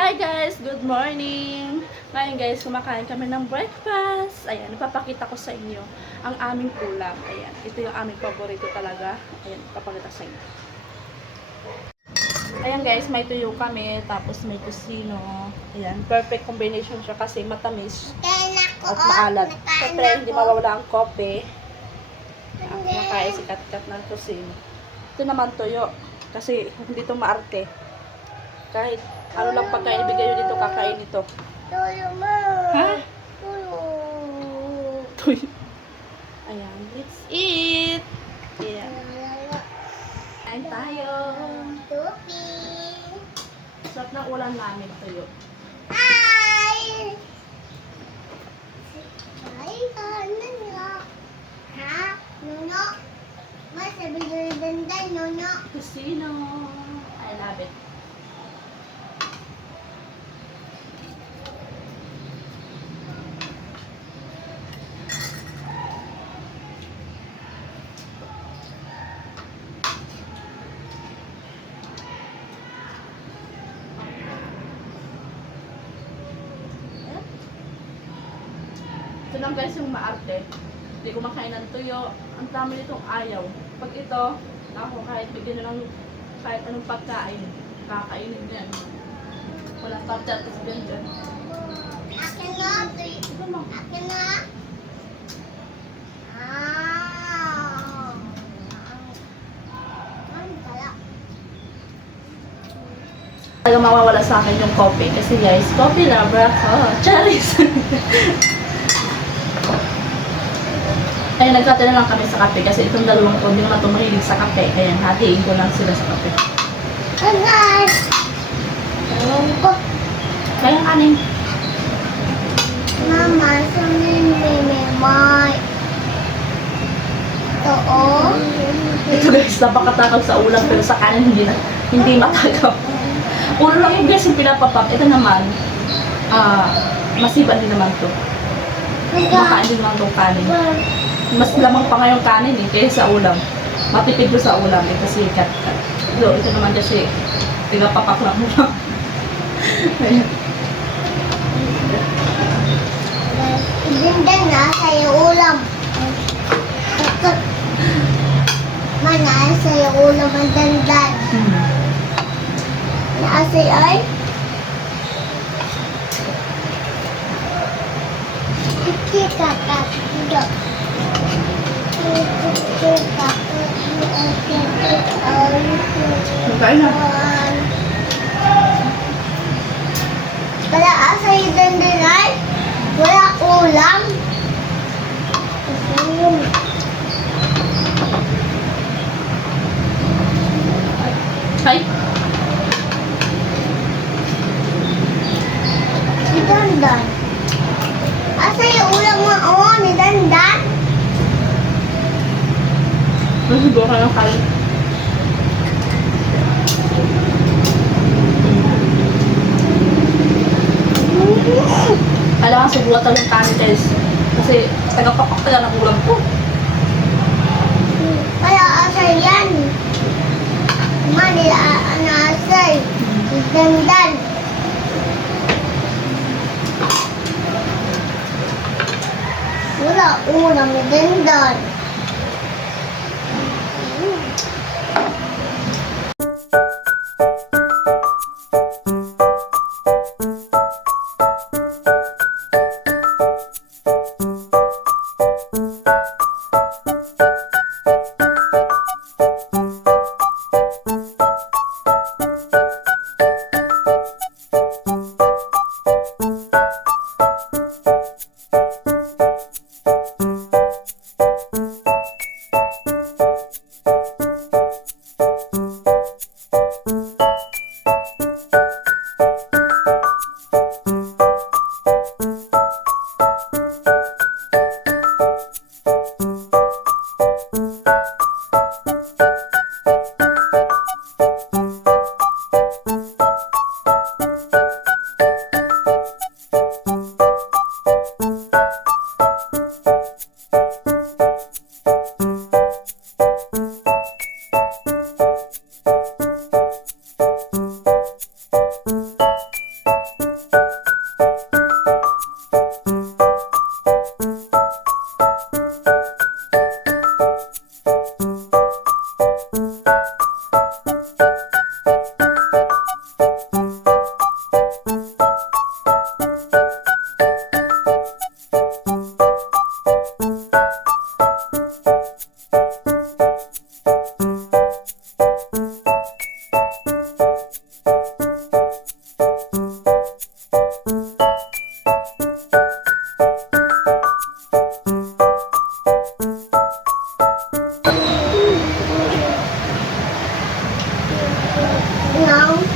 Hi guys! Good morning! Ngayon guys, kumakain kami ng breakfast. Ayan, ipapakita ko sa inyo ang aming ulam. Ayan, ito yung aming paborito talaga. Ayan, ipapakita sa inyo. Ayan guys, may tuyo kami, tapos may kusino. Ayan, perfect combination siya kasi matamis at maalat. Siyempre, hindi mawawala ang kope. Kumakain si Kat-Kat ng kusino. Ito naman tuyo, kasi hindi ito maarte. Kahit ano lang pagkain ibigay nyo dito, kakain ito. Tuyo mo. Ha? Tuyo. Tuyo. Ayan, let's eat! Ayan. Kain tayo. Tupi. Sarap ng ulam namin, tuyo. Ay! Ay, ano nga? Ha? Nuno? Masabi nyo dandan, nuno. Kusino. I love it. Ito lang guys yung maarte. Hindi ko makain ng tuyo. Ang dami nitong ayaw. Pag ito, ako kahit bigyan nyo ng kahit anong pagkain, kakainin din. Walang pagkatas dyan. Akin na, tuyo. Ito mo. Akin na. Ah. Ang talak. Talagang mawawala sa akin yung coffee kasi guys, coffee lover ako. Charis! Ay, nagkatira lang kami sa kape kasi itong dalawang ko, hindi naman ito mahilig sa kape. Kaya hatiin ko lang sila sa kape. Ayan. Ewan ko. Kaya kanin. Mama, samin may. Oo. Ito guys, napakatakot sa ulam pero sa kanin hindi matagaw. Ulo lang yung guys yung pinapapap. Ito naman, masiban din naman to. Makain din naman itong kanin. Mas lamang pa nga yung kanin kaysa sa ulam. Matipid ko sa ulam kasi Kat-Kat. Ito naman kasi pinapapak lang mo lang. Ayan. Ibindan na sa'yo ulam. Mana sa'yo ulam ang dandan. Naasay ay? Iki kakak. Dito. Magkain na. Wala asay dandan ay? Wala ulam. Hi. Ni dandan. Asay ulam mo ni dandan? Nasigaw ka ng kain. Kailangan subuatan ng kanin guys. Kasi tagapapak taga ng ulam ko. Kaya asay yan. Manila na asay. Dandan. Wala ulam ni dandan. ng